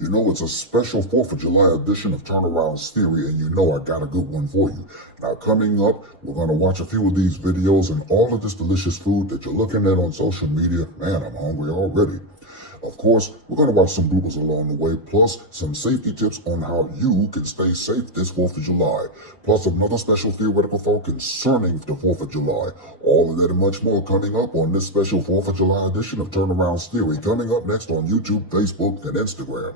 You know, it's a special 4th of July edition of Turneround's Theory, and you know I got a good one for you. Now, coming up, we're going to watch a few of these videos and all of this delicious food that you're looking at on social media. Man, I'm hungry already. Of course, we're going to watch some bloopers along the way, plus some safety tips on how you can stay safe this 4th of July, plus another special theoretical thought concerning the 4th of July. All of that and much more coming up on this special 4th of July edition of Turnaround's Theory, coming up next on YouTube, Facebook, and Instagram.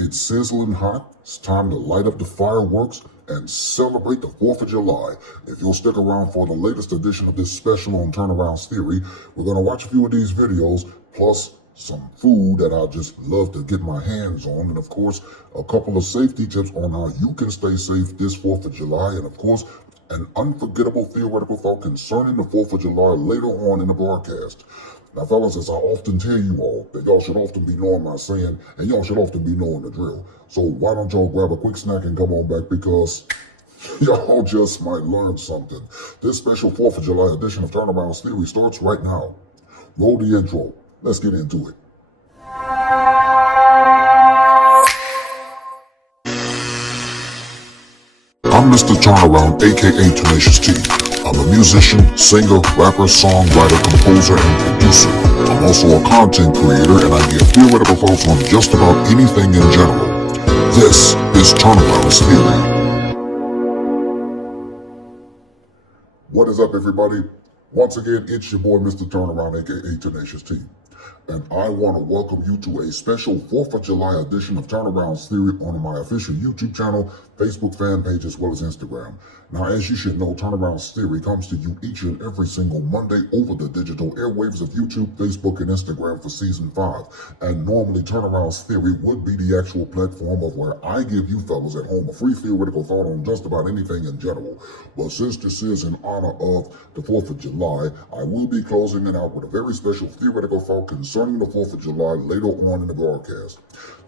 It's sizzling hot. It's time to light up the fireworks and celebrate the 4th of July. If you'll stick around for the latest edition of this special on Turnaround's Theory, we're going to watch a few of these videos, plus some food that I just love to get my hands on, and of course, a couple of safety tips on how you can stay safe this 4th of July, and of course, an unforgettable theoretical thought concerning the 4th of July later on in the broadcast. Now, fellas, as I often tell you all, that y'all should often be knowing my saying, and y'all should often be knowing the drill. So why don't y'all grab a quick snack and come on back, because y'all just might learn something. This special 4th of July edition of Turnaround's Theory starts right now. Roll the intro. Let's get into it. I'm Mr. Turnaround, aka Tenacious T. I'm a musician, singer, rapper, songwriter, composer, and producer. I'm also a content creator, and I give theoretical thoughts on just about anything in general. This is Turnaround's Theory. What is up, everybody? Once again, it's your boy, Mr. Turnaround, aka Tenacious T. And I want to welcome you to a special 4th of July edition of Turnaround's Theory on my official YouTube channel, Facebook fan page, as well as Instagram. Now, as you should know, Turnaround's Theory comes to you each and every single Monday over the digital airwaves of YouTube, Facebook, and Instagram for Season 5. And normally, Turnaround's Theory would be the actual platform of where I give you fellas at home a free theoretical thought on just about anything in general. But since this is in honor of the 4th of July, I will be closing it out with a very special theoretical thought concerning the 4th of July later on in the broadcast.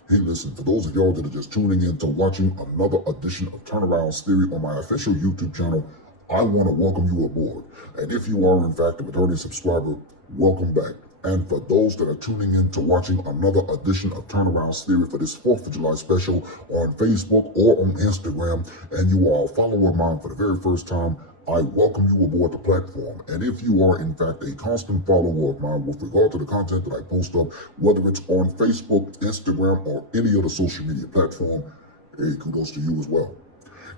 Hey, listen, for those of y'all that are just tuning in to watching another edition of Turnaround's Theory on my official YouTube channel, I want to welcome you aboard. And if you are, in fact, a returning subscriber, welcome back. And for those that are tuning in to watching another edition of Turnaround's Theory for this 4th of July special on Facebook or on Instagram, and you are a follower of mine for the very first time, I welcome you aboard the platform. And if you are, in fact, a constant follower of mine with regard to the content that I post up, whether it's on Facebook, Instagram, or any other social media platform, hey, kudos to you as well.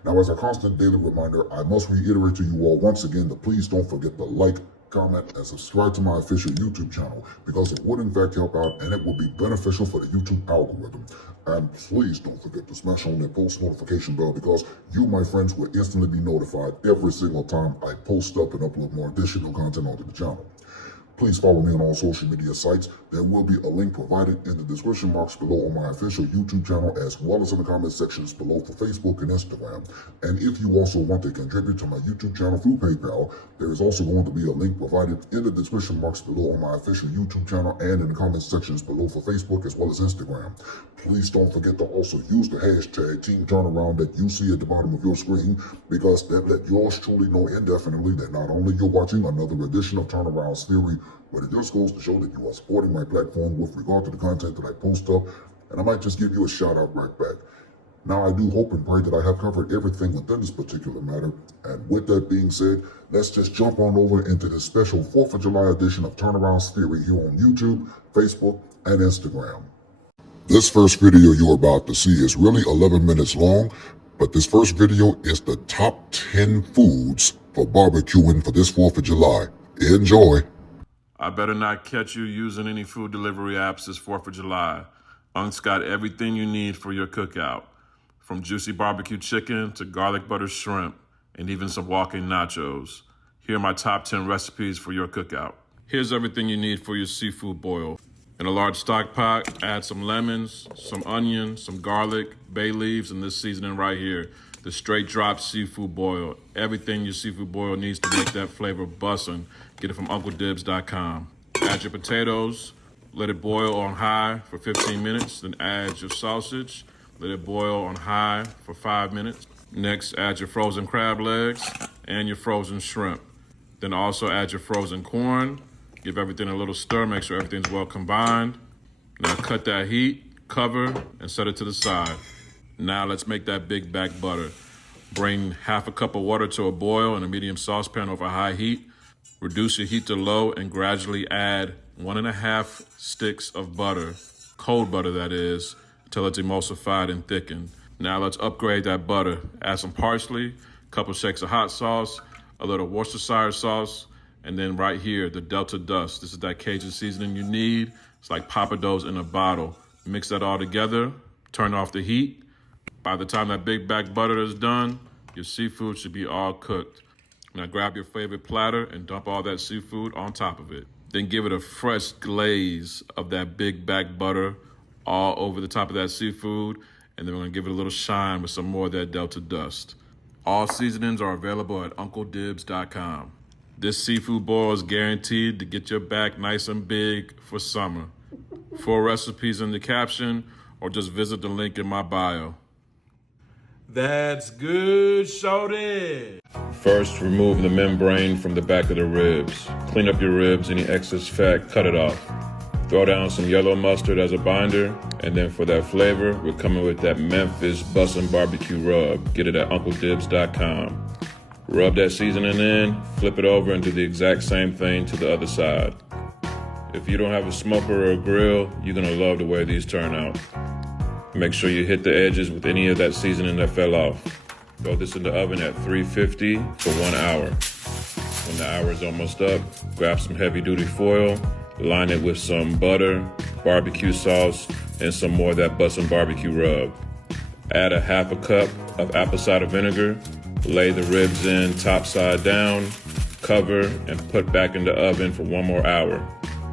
Now, as a constant daily reminder, I must reiterate to you all once again that please don't forget to like, comment, and subscribe to my official YouTube channel, because it would in fact help out and it will be beneficial for the YouTube algorithm. And please don't forget to smash on that post notification bell, because you, my friends, will instantly be notified every single time I post up and upload more additional content onto the channel. Please follow me on all social media sites. There will be a link provided in the description box below on my official YouTube channel, as well as in the comment sections below for Facebook and Instagram. And if you also want to contribute to my YouTube channel through PayPal, there is also going to be a link provided in the description box below on my official YouTube channel and in the comment sections below for Facebook as well as Instagram. Please don't forget to also use the hashtag TeamTurnaround that you see at the bottom of your screen, because that let yours truly know indefinitely that not only you're watching another edition of Turnaround's Theory, but it just goes to show that you are supporting my platform with regard to the content that I post up, and I might just give you a shout out right back. Now, I do hope and pray that I have covered everything within this particular matter, and with that being said, let's just jump on over into this special 4th of July edition of Turnaround's Theory here on YouTube, Facebook, and Instagram. This first video you're about to see is really 11 minutes long, but this first video is the top 10 foods for barbecuing for this 4th of July. Enjoy. I better not catch you using any food delivery apps this 4th of July. Unc's got everything you need for your cookout, from juicy barbecue chicken to garlic butter shrimp, and even some walking nachos. Here are my top 10 recipes for your cookout. Here's everything you need for your seafood boil. In a large stock pot, add some lemons, some onion, some garlic, bay leaves, and this seasoning right here, the straight drop seafood boil. Everything your seafood boil needs to make that flavor bussin'. Get it from UncleDibs.com. Add your potatoes, let it boil on high for 15 minutes, then add your sausage, let it boil on high for 5 minutes. Next, add your frozen crab legs and your frozen shrimp. Then also add your frozen corn. Give everything a little stir, make sure everything's well combined. Now cut that heat, Cover and set it to the side. Now let's make that big back butter. Bring half a cup of water to a boil in a medium saucepan over high heat. Reduce your heat to low and gradually add 1.5 sticks of butter, cold butter that is, until it's emulsified and thickened. Now let's upgrade that butter. Add some parsley, a couple shakes of hot sauce, a little Worcestershire sauce, and then right here, the Delta Dust. This is that Cajun seasoning you need. It's like Papados in a bottle. Mix that all together, turn off the heat. By the time that big back butter is done, your seafood should be all cooked. Now grab your favorite platter and dump all that seafood on top of it. Then give it a fresh glaze of that big back butter all over the top of that seafood. And then we're gonna give it a little shine with some more of that Delta Dust. All seasonings are available at UncleDibs.com. This seafood boil is guaranteed to get your back nice and big for summer. Full recipes in the caption, or just visit the link in my bio. That's good, shorty. First, remove the membrane from the back of the ribs. Clean up your ribs, any excess fat, cut it off. Throw down some yellow mustard as a binder, and then for that flavor, we're coming with that Memphis Bussin' Barbecue Rub. Get it at UncleDibs.com. Rub that seasoning in, flip it over, and do the exact same thing to the other side. If you don't have a smoker or a grill, you're gonna love the way these turn out. Make sure you hit the edges with any of that seasoning that fell off. Throw this in the oven at 350 for 1 hour. When the hour is almost up, grab some heavy-duty foil, line it with some butter, barbecue sauce, and some more of that Bussin' Barbecue Rub. Add a half a cup of apple cider vinegar, lay the ribs in top side down, cover, and put back in the oven for 1 more hour.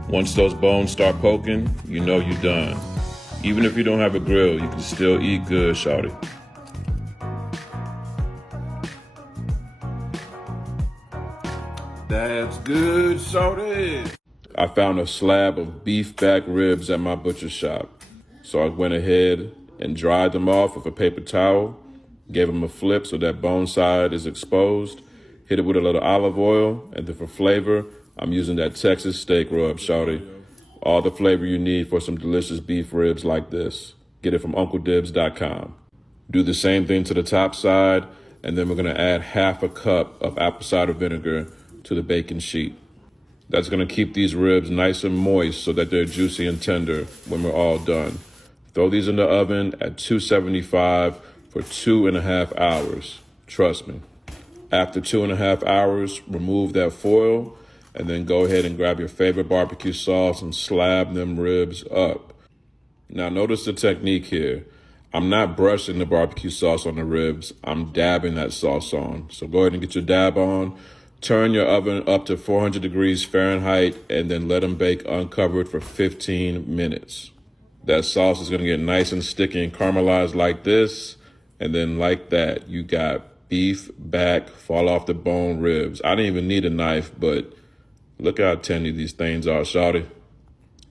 Once those bones start poking, you know you're done. Even if you don't have a grill, you can still eat good, shawty. That's good, shawty. I found a slab of beef back ribs at my butcher shop. So I went ahead and dried them off with a paper towel, gave them a flip so that bone side is exposed, hit it with a little olive oil, and then for flavor, I'm using that Texas steak rub, shawty. All the flavor you need for some delicious beef ribs like this. Get it from UncleDibs.com. Do the same thing to the top side, and then we're gonna add half a cup of apple cider vinegar to the bacon sheet. That's gonna keep these ribs nice and moist so that they're juicy and tender when we're all done. Throw these in the oven at 275 for 2.5 hours. Trust me. After 2.5 hours, remove that foil, and then go ahead and grab your favorite barbecue sauce and slab them ribs up. Now notice the technique here. I'm not brushing the barbecue sauce on the ribs. I'm dabbing that sauce on. So go ahead and get your dab on. Turn your oven up to 400 degrees Fahrenheit and then let them bake uncovered for 15 minutes. That sauce is gonna get nice and sticky and caramelized like this. And then like that, you got beef back, fall off the bone ribs. I didn't even need a knife, but look how tender these things are, shawty.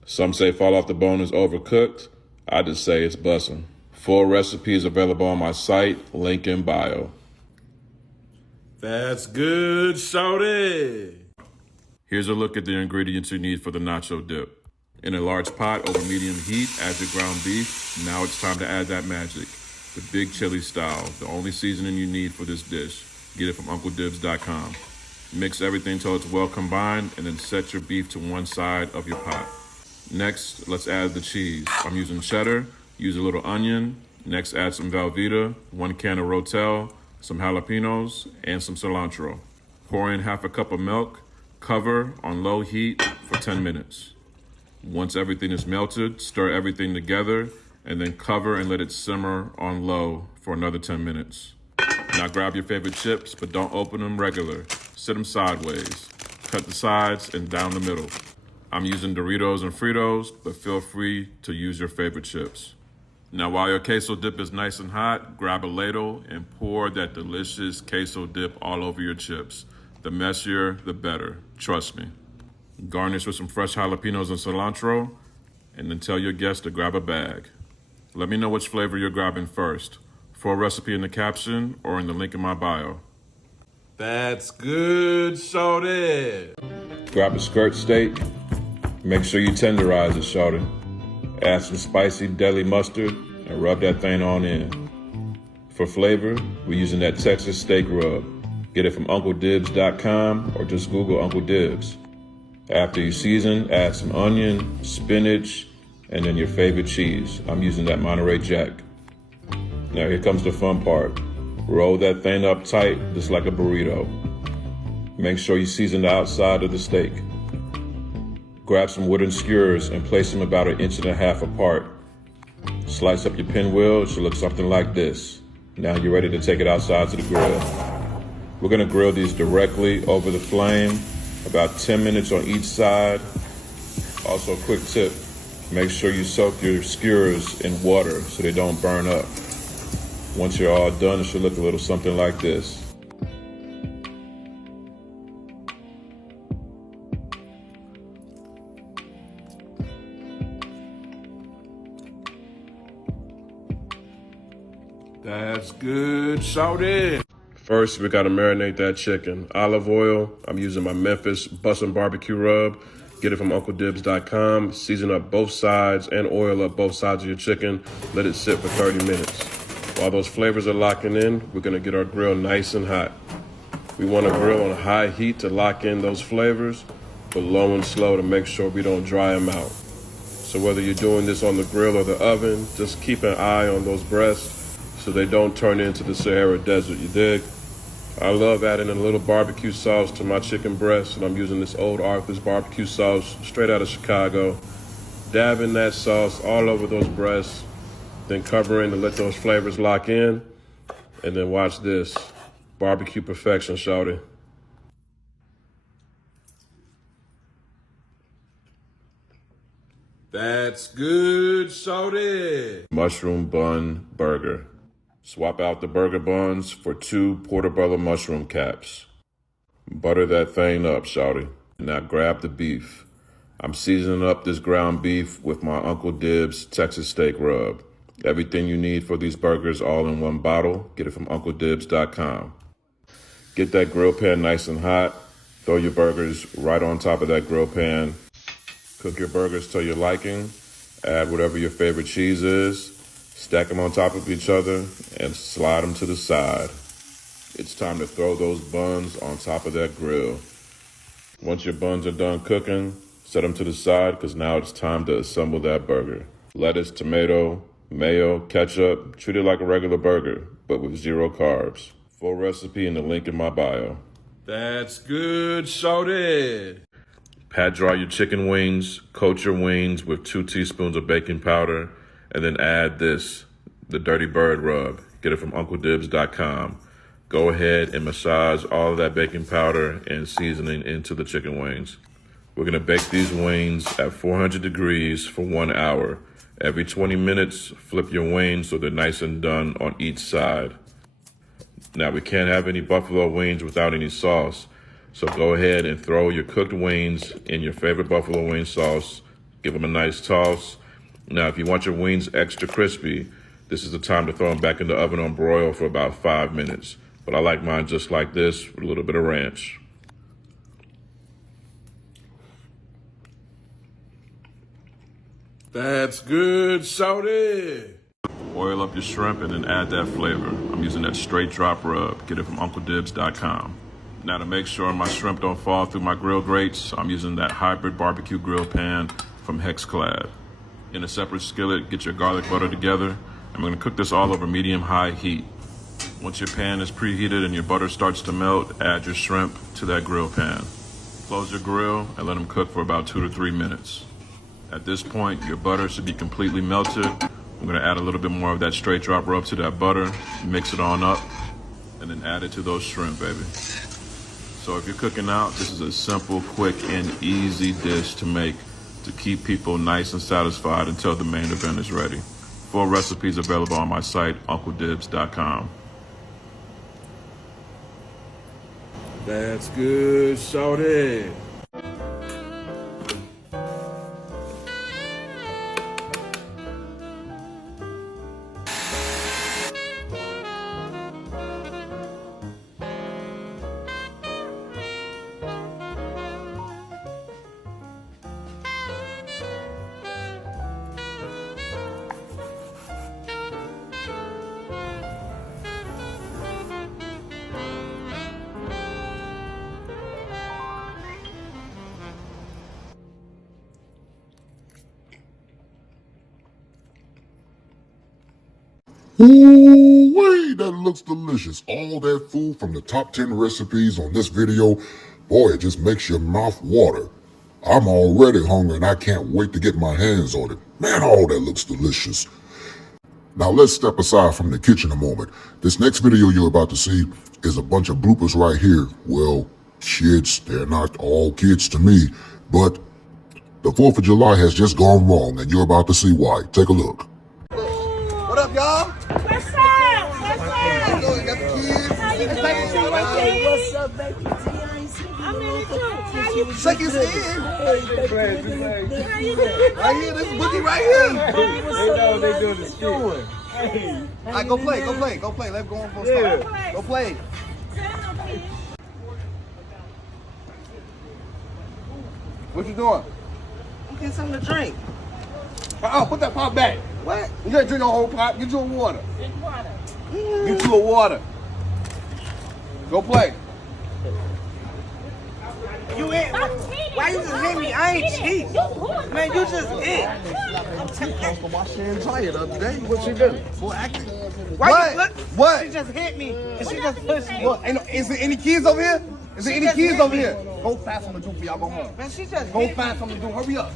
Some say fall off the bone is overcooked. I just say it's bussin'. Full recipe is available on my site, link in bio. That's good, shawty. Here's a look at the ingredients you need for the nacho dip. In a large pot over medium heat, add your ground beef. Now it's time to add that magic. The big chili style, the only seasoning you need for this dish. Get it from UncleDibs.com. Mix everything till it's well combined and then set your beef to one side of your pot. Next, let's add the cheese. I'm using cheddar, use a little onion. Next, add some Velveeta, 1 can of Rotel, some jalapenos, and some cilantro. Pour in half a cup of milk, cover on low heat for 10 minutes. Once everything is melted, stir everything together and then cover and let it simmer on low for another 10 minutes. Now grab your favorite chips, but don't open them regular. Sit them sideways. Cut the sides and down the middle. I'm using Doritos and Fritos, but feel free to use your favorite chips. Now while your queso dip is nice and hot, grab a ladle and pour that delicious queso dip all over your chips. The messier, the better. Trust me. Garnish with some fresh jalapenos and cilantro, and then tell your guests to grab a bag. Let me know which flavor you're grabbing first. Full recipe in the caption or in the link in my bio. That's good, shorty. Grab a skirt steak. Make sure you tenderize it, shorty. Add some spicy deli mustard and rub that thing on in. For flavor, we're using that Texas steak rub. Get it from UncleDibs.com or just Google Uncle Dibs. After you season, add some onion, spinach, and then your favorite cheese. I'm using that Monterey Jack. Now here comes the fun part. Roll that thing up tight, just like a burrito. Make sure you season the outside of the steak. Grab some wooden skewers and place them about 1.5 inches apart. Slice up your pinwheel, it should look something like this. Now you're ready to take it outside to the grill. We're gonna grill these directly over the flame, about 10 minutes on each side. Also, a quick tip, make sure you soak your skewers in water so they don't burn up. Once you're all done, it should look a little something like this. That's good, shawty. First, we gotta marinate that chicken. Olive oil, I'm using my Memphis Bussin' Barbecue Rub. Get it from UncleDibs.com. Season up both sides and oil up both sides of your chicken. Let it sit for 30 minutes. While those flavors are locking in, we're gonna get our grill nice and hot. We wanna grill on high heat to lock in those flavors, but low and slow to make sure we don't dry them out. So whether you're doing this on the grill or the oven, just keep an eye on those breasts so they don't turn into the Sahara Desert, you dig? I love adding a little barbecue sauce to my chicken breast, and I'm using this Old Arthur's barbecue sauce straight out of Chicago. Dabbing that sauce all over those breasts, then covering to let those flavors lock in, and then watch this. Barbecue perfection, shawty. That's good, shawty. Mushroom bun burger. Swap out the burger buns for 2 portobello mushroom caps. Butter that thing up, shawty. Now grab the beef. I'm seasoning up this ground beef with my Uncle Dibs Texas steak rub. Everything you need for these burgers all in one bottle. Get it from UncleDibs.com. Get that grill pan nice and hot. Throw your burgers right on top of that grill pan. Cook your burgers to your liking. Add whatever your favorite cheese is. Stack them on top of each other and slide them to the side. It's time to throw those buns on top of that grill. Once your buns are done cooking, set them to the side because now it's time to assemble that burger. Lettuce, tomato, mayo, ketchup, treat it like a regular burger, but with 0 carbs. Full recipe in the link in my bio. That's good, shawty. Pat dry your chicken wings, coat your wings with 2 teaspoons of baking powder, and then add this, the Dirty Bird Rub. Get it from UncleDibs.com. Go ahead and massage all of that baking powder and seasoning into the chicken wings. We're gonna bake these wings at 400 degrees for 1 hour. Every 20 minutes, flip your wings so they're nice and done on each side. Now, we can't have any buffalo wings without any sauce, so go ahead and throw your cooked wings in your favorite buffalo wing sauce. Give them a nice toss. Now, if you want your wings extra crispy, this is the time to throw them back in the oven on broil for about 5 minutes. But I like mine just like this with a little bit of ranch. That's good, shawty. Oil up your shrimp and then add that flavor. I'm using that straight drop rub. Get it from UncleDibs.com. Now, to make sure my shrimp don't fall through my grill grates, I'm using that hybrid barbecue grill pan from Hexclad. In a separate skillet, get your garlic butter together. I'm gonna cook this all over medium-high heat. Once your pan is preheated and your butter starts to melt, add your shrimp to that grill pan. Close your grill and let them cook for about 2 to 3 minutes. At this point, your butter should be completely melted. I'm gonna add a little bit more of that straight drop rub to that butter, mix it on up, and then add it to those shrimp, baby. So if you're cooking out, this is a simple, quick, and easy dish to make to keep people nice and satisfied until the main event is ready. Full recipes available on my site, UncleDibs.com. That's good, shawty. Ooh-wee, that looks delicious. All that food from the top 10 recipes on this video, boy, it just makes your mouth water. I'm already hungry and I can't wait to get my hands on it. Man, all that looks delicious. Now let's step aside from the kitchen a moment. This next video you're about to see is a bunch of bloopers right here. Well, kids, they're not all kids to me, but the 4th of July has just gone wrong and you're about to see why. Take a look. What up, y'all? What's up? What's up? You got the kids. How you doing? Hey, What's up, baby? I'm in it too. How you doing? shake his hand. How you doing? Right here, this boogie right here. Hey, what's up? They doing the skit. Hey. All right, go play. Let's go on for a start. Go play. What you doing? I'm getting something to drink. Put that pop back. What? You gotta drink the whole pop. Get you a water. Drink water. Get you a water. Go play. You hit. Why you just hit me? I ain't cheat. Man, you just hit. Wash your hands dry the other day. What you do? Boy, acting. Why you look? What? She just hit me. And she just pushed me. What? Is there any kids over here? Is there She any just kids hit over me. here? Go find something to do for y'all. Go home. Man, she just Go hit me. find something to do. Hurry up.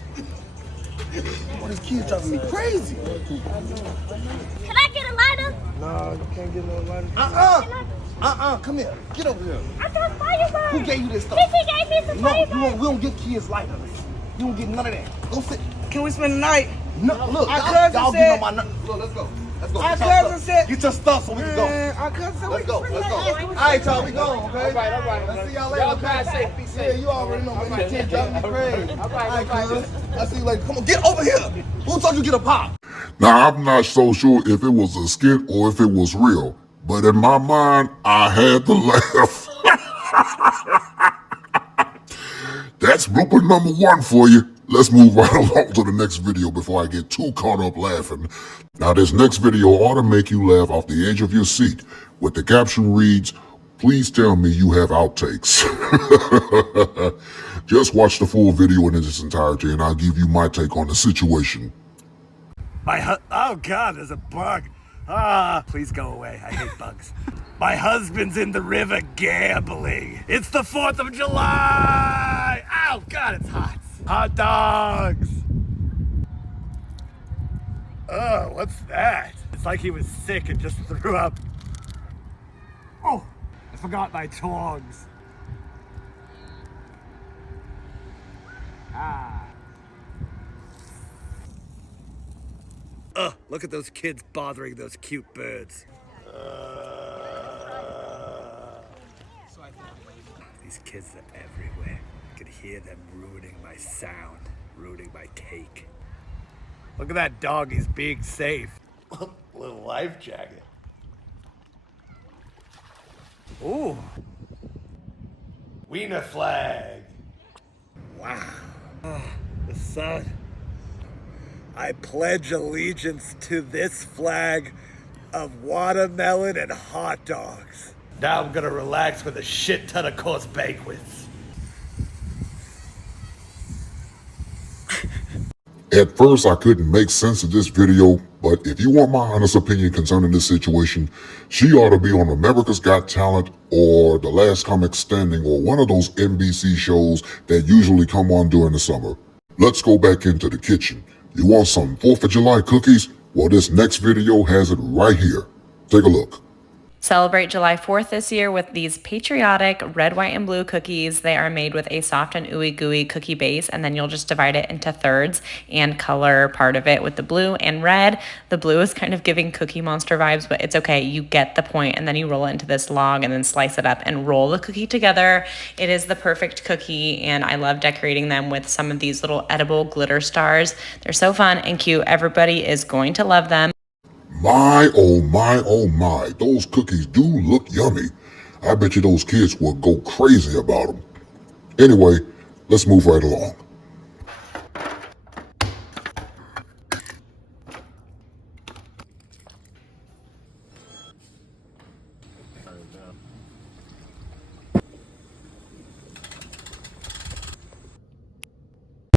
Oh, this kid's driving me crazy. Can I get a lighter? No, you can't get no lighter. Come here. Get over here. I got fireworks. Who gave you this stuff? Sissy gave me some No, fireworks. we don't get kids lighters. You don't get none of that. Go sit. Can we spend the night? No, look, Our y'all cousin getting on said- my nerves. Look, let's go. Let's go. Our Get your cousin stuff. said- Get your stuff so we can go. Man, our cousin said Let's we go. can Let's spend go. the night. All right, y'all, we going, okay? All right. Let's see y'all later. Y'all drive safe. Be Yeah, safe. you already know, man. You can't drive me crazy. All right, cuz. I'll see you later. Come on, get over here. Who told you to get a pop? Now, I'm not so sure if it was a skit or if it was real, but in my mind, I had to laugh. That's blooper number 1 for you. Let's move right along to the next video before I get too caught up laughing. Now, this next video ought to make you laugh off the edge of your seat, with the caption reads, "Please tell me you have outtakes." Just watch the full video in its entirety and I'll give you my take on the situation. Oh God, there's a bug. Please go away. I hate bugs. My husband's in the river gambling. It's the 4th of July. Oh God, it's hot. Hot dogs. Oh, what's that? It's like he was sick and just threw up. Oh, I forgot my tongs. Look at those kids bothering those cute birds. These kids are everywhere. I could hear them ruining my sound, ruining my cake. Look at that dog, he's being safe. Little life jacket. Ooh. Wiener flag. Wow. The sun. I pledge allegiance to this flag of watermelon and hot dogs. Now I'm gonna relax with a shit ton of course banquets. At first, I couldn't make sense of this video, but if you want my honest opinion concerning this situation, she ought to be on America's Got Talent or The Last Comic Standing or one of those NBC shows that usually come on during the summer. Let's go back into the kitchen. You want some 4th of July cookies? Well, this next video has it right here. Take a look. Celebrate July 4th this year with these patriotic red, white, and blue cookies. They are made with a soft and ooey gooey cookie base, and then you'll just divide it into thirds and color part of it with the blue and red. The blue is kind of giving Cookie Monster vibes, but it's okay. You get the point, and then you roll it into this log and then slice it up and roll the cookie together. It is the perfect cookie, and I love decorating them with some of these little edible glitter stars. They're so fun and cute. Everybody is going to love them. My, oh my, oh my, those cookies do look yummy. I bet you those kids will go crazy about them. Anyway, let's move right along.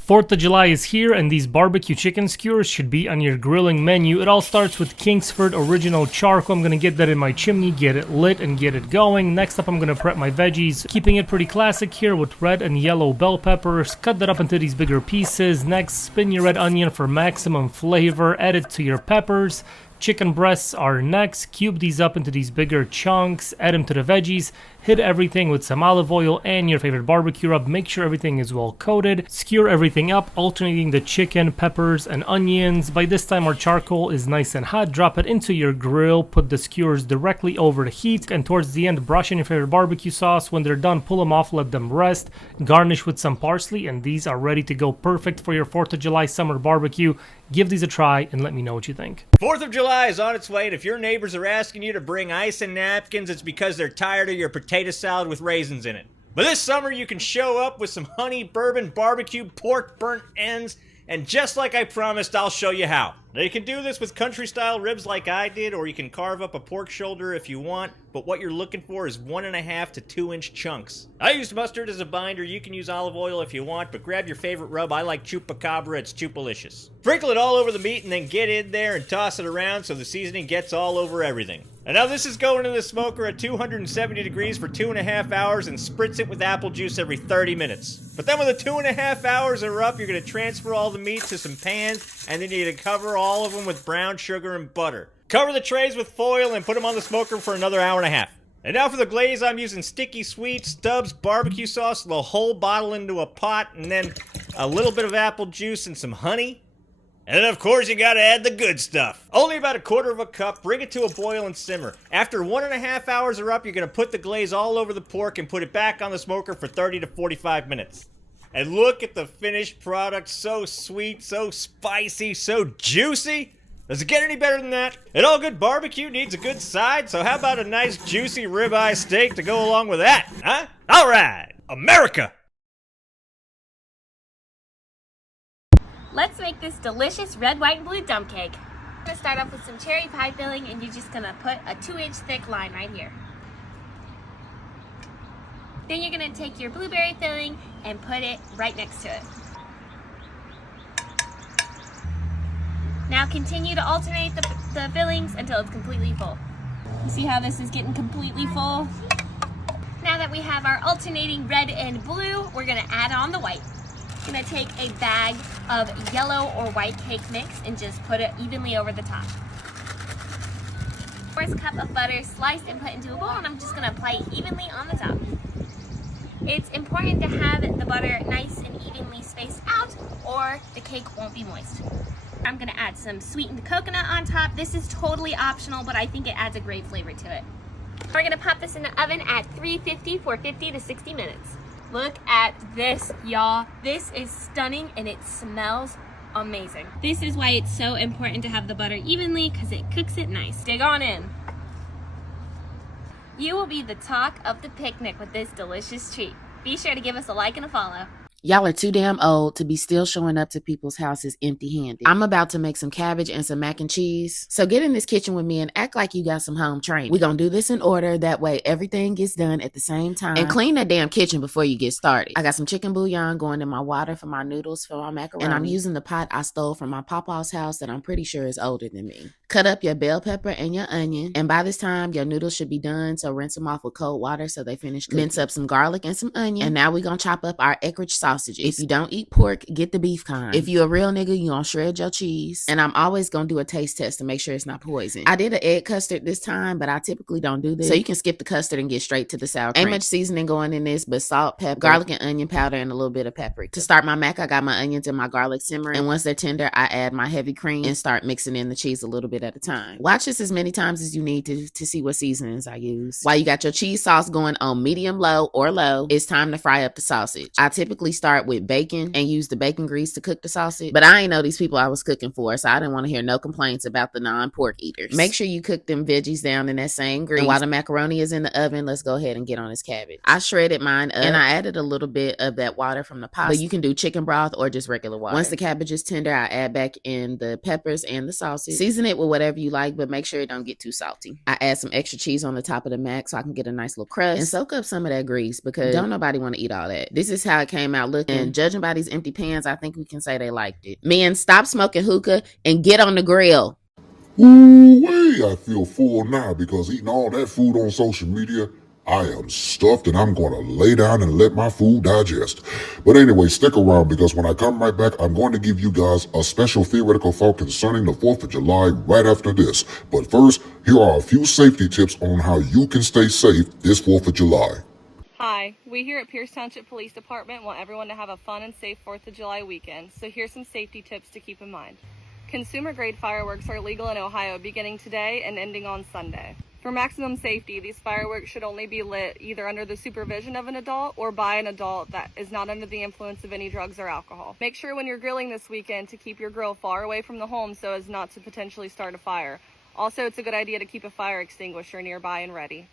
4th of July is here and these barbecue chicken skewers should be on your grilling menu. It all starts with Kingsford original charcoal. I'm gonna get that in my chimney, get it lit and get it going. Next up I'm gonna prep my veggies, keeping it pretty classic here with red and yellow bell peppers. Cut that up into these bigger pieces. Next, spin your red onion for maximum flavor, add it to your peppers. Chicken breasts are next. Cube these up into these bigger chunks, add them to the veggies, hit everything with some olive oil and your favorite barbecue rub. Make sure everything is well coated. Skewer everything up, alternating the chicken, peppers, and onions. By this time our charcoal is nice and hot. Drop it into your grill, put the skewers directly over the heat, and towards the end brush in your favorite barbecue sauce. When they're done, pull them off, let them rest. Garnish with some parsley, and these are ready to go, perfect for your 4th of July summer barbecue. Give these a try and let me know what you think. 4th of July is on its way, and if your neighbors are asking you to bring ice and napkins, it's because they're tired of your potato salad with raisins in it. But this summer, you can show up with some honey, bourbon, barbecue, pork, burnt ends, and just like I promised, I'll show you how. Now, you can do this with country-style ribs like I did, or you can carve up a pork shoulder if you want, but what you're looking for is 1.5 to 2 inch chunks. I used mustard as a binder. You can use olive oil if you want, but grab your favorite rub. I like Chupacabra. It's Chupalicious. Sprinkle it all over the meat and then get in there and toss it around so the seasoning gets all over everything. And now this is going in the smoker at 270 degrees for 2.5 hours and spritz it with apple juice every 30 minutes. But then when the 2.5 hours are up, you're going to transfer all the meat to some pans, and then you're going to cover all of them with brown sugar and butter. Cover the trays with foil and put them on the smoker for another 1.5 hours. And now for the glaze, I'm using Sticky Sweet, Stubbs barbecue sauce, the whole bottle into a pot, and then a little bit of apple juice and some honey. And then, of course, you gotta add the good stuff. Only about 1/4 cup, bring it to a boil and simmer. After 1.5 hours are up, you're gonna put the glaze all over the pork and put it back on the smoker for 30 to 45 minutes. And look at the finished product, so sweet, so spicy, so juicy. Does it get any better than that? And all good barbecue needs a good side, so how about a nice juicy ribeye steak to go along with that, huh? All right, America! Let's make this delicious red, white, and blue dump cake. I'm gonna start off with some cherry pie filling, and you're just gonna put a 2-inch thick line right here. Then you're gonna take your blueberry filling and put it right next to it. Now continue to alternate the fillings until it's completely full. You see how this is getting completely full? Now that we have our alternating red and blue, we're gonna add on the white. I'm gonna take a bag of yellow or white cake mix and just put it evenly over the top. First cup of butter sliced and put into a bowl, and I'm just gonna apply it evenly on the top. It's important to have the butter nice and evenly spaced out, or the cake won't be moist. I'm gonna add some sweetened coconut on top. This is totally optional, but I think it adds a great flavor to it. We're gonna pop this in the oven at 350 for 50 to 60 minutes. Look at this, y'all. This is stunning and it smells amazing. This is why it's so important to have the butter evenly, because it cooks it nice. Dig on in. You will be the talk of the picnic with this delicious treat. Be sure to give us a like and a follow. Y'all are too damn old to be still showing up to people's houses empty-handed. I'm about to make some cabbage and some mac and cheese. So get in this kitchen with me and act like you got some home training. We're gonna do this in order. That way everything gets done at the same time. And clean that damn kitchen before you get started. I got some chicken bouillon going in my water for my noodles for my macaroni. And I'm using the pot I stole from my papa's house that I'm pretty sure is older than me. Cut up your bell pepper and your onion. And by this time, your noodles should be done. So rinse them off with cold water so they finish cooking. Mince up some garlic and some onion. And now we're gonna chop up our Eckrich sausages. If you don't eat pork, get the beef kind. If you a real nigga, you gonna shred your cheese. And I'm always gonna do a taste test to make sure it's not poison. I did an egg custard this time, but I typically don't do this. So you can skip the custard and get straight to the sour cream. Ain't much seasoning going in this, but salt, pepper, garlic and onion powder, and a little bit of paprika. To start my mac, I got my onions and my garlic simmering. And once they're tender, I add my heavy cream and start mixing in the cheese a little bit at a time. Watch this as many times as you need to see what seasonings I use. While you got your cheese sauce going on medium low or low, it's time to fry up the sausage. I typically start with bacon and use the bacon grease to cook the sausage, but I ain't know these people I was cooking for, so I didn't want to hear no complaints about the non-pork eaters. Make sure you cook them veggies down in that same grease. And while the macaroni is in the oven, let's go ahead and get on this cabbage. I shredded mine up and I added a little bit of that water from the pasta, but you can do chicken broth or just regular water. Once the cabbage is tender, I add back in the peppers and the sausage. Season it with whatever you like, but make sure it don't get too salty. I add some extra cheese on the top of the mac so I can get a nice little crust and soak up some of that grease because don't nobody want to eat all that. This is how it came out out looking. And judging by these empty pans, I think we can say they liked it. Men, stop smoking hookah and get on the grill. Ooh-wee, I feel full now because eating all that food on social media, I am stuffed and I'm going to lay down and let my food digest. But anyway, stick around because when I come right back, I'm going to give you guys a special theoretical thought concerning the 4th of July right after this. But first, here are a few safety tips on how you can stay safe this 4th of July. Hi, we here at Pierce Township Police Department want everyone to have a fun and safe 4th of July weekend, so here's some safety tips to keep in mind. Consumer-grade fireworks are legal in Ohio beginning today and ending on Sunday. For maximum safety, these fireworks should only be lit either under the supervision of an adult or by an adult that is not under the influence of any drugs or alcohol. Make sure when you're grilling this weekend to keep your grill far away from the home so as not to potentially start a fire. Also, it's a good idea to keep a fire extinguisher nearby and ready.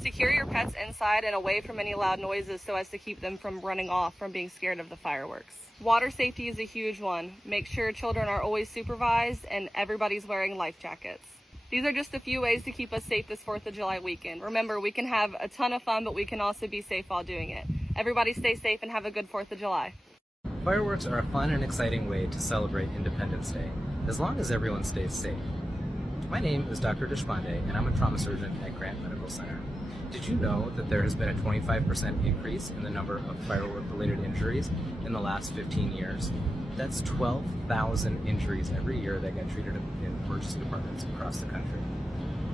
Secure your pets inside and away from any loud noises so as to keep them from running off from being scared of the fireworks. Water safety is a huge one. Make sure children are always supervised and everybody's wearing life jackets. These are just a few ways to keep us safe this 4th of July weekend. Remember, we can have a ton of fun, but we can also be safe while doing it. Everybody stay safe and have a good 4th of July. Fireworks are a fun and exciting way to celebrate Independence Day, as long as everyone stays safe. My name is Dr. Deshpande, and I'm a trauma surgeon at Grant Medical Center. Did you know that there has been a 25% increase in the number of firework-related injuries in the last 15 years? That's 12,000 injuries every year that get treated in emergency departments across the country.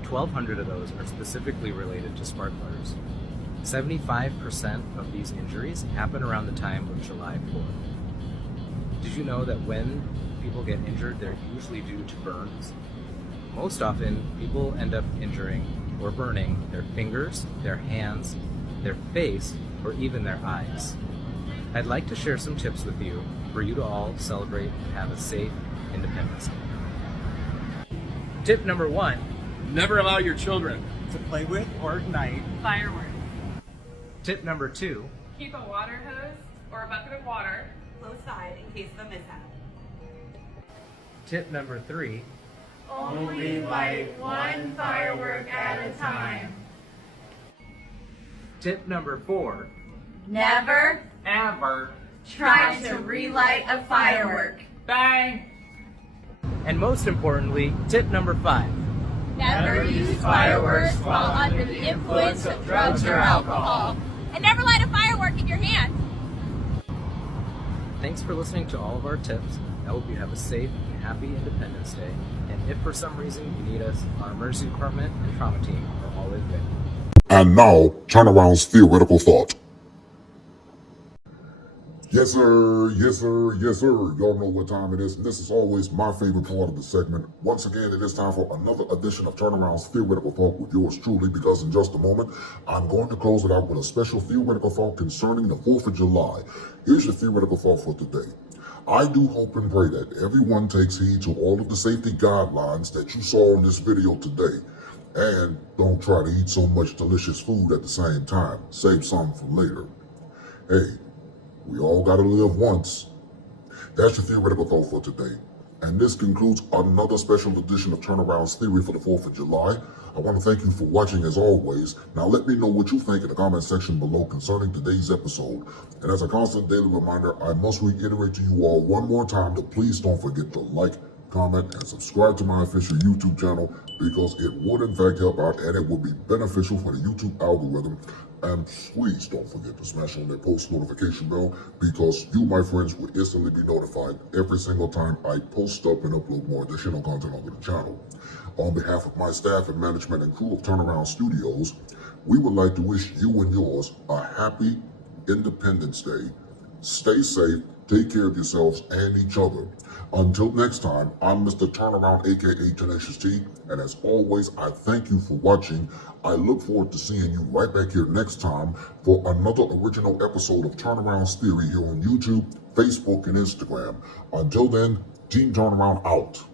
1,200 of those are specifically related to sparklers. 75% of these injuries happen around the time of July 4th. Did you know that when people get injured, they're usually due to burns? Most often, people end up injuring or burning their fingers, their hands, their face, or even their eyes. I'd like to share some tips with you for you to all celebrate and have a safe Independence Day. Tip number 1, never allow your children To play with or ignite Fireworks. Tip number 2, Keep a water hose or a bucket of water Close side in case of a mishap. tip number 3, only light one firework at a time. tip number 4, Never ever, try to relight a firework. Bang! and most importantly, tip number 5, Never use fireworks while under the influence of drugs or alcohol. And never light a firework in your hand. Thanks for listening to all of our tips. I hope you have a safe and happy Independence Day. And if for some reason you need us, our emergency department and trauma team are always ready. And now, Turnaround's theoretical thought. Yes, sir. Yes, sir. Yes, sir. Y'all know what time it is. This is always my favorite part of the segment. Once again, it is time for another edition of Turnaround's theoretical thought with yours truly, because in just a moment, I'm going to close it out with a special theoretical thought concerning the 4th of July. Here's your theoretical thought for today. I do hope and pray that everyone takes heed to all of the safety guidelines that you saw in this video today. And don't try to eat so much delicious food at the same time. Save some for later. Hey, we all gotta live once. That's your theoretical thought for today. And this concludes another special edition of Turnaround's Theory for the 4th of July. I want to thank you for watching as always. Now let me know what you think in the comment section below concerning today's episode. And as a constant daily reminder, I must reiterate to you all one more time to please don't forget to like, comment, and subscribe to my official YouTube channel, because it would in fact help out and it would be beneficial for the YouTube algorithm. And please don't forget to smash on that post notification bell, because you, my friends, will instantly be notified every single time I post up and upload more additional content onto the channel. On behalf of my staff and management and crew of Turnaround Studios, we would like to wish you and yours a happy Independence Day. Stay safe, take care of yourselves and each other. Until next time, I'm Mr. Turnaround, aka Tenacious T, and as always, I thank you for watching. I look forward to seeing you right back here next time for another original episode of Turnaround's Theory here on YouTube, Facebook, and Instagram. Until then, Team Turnaround out.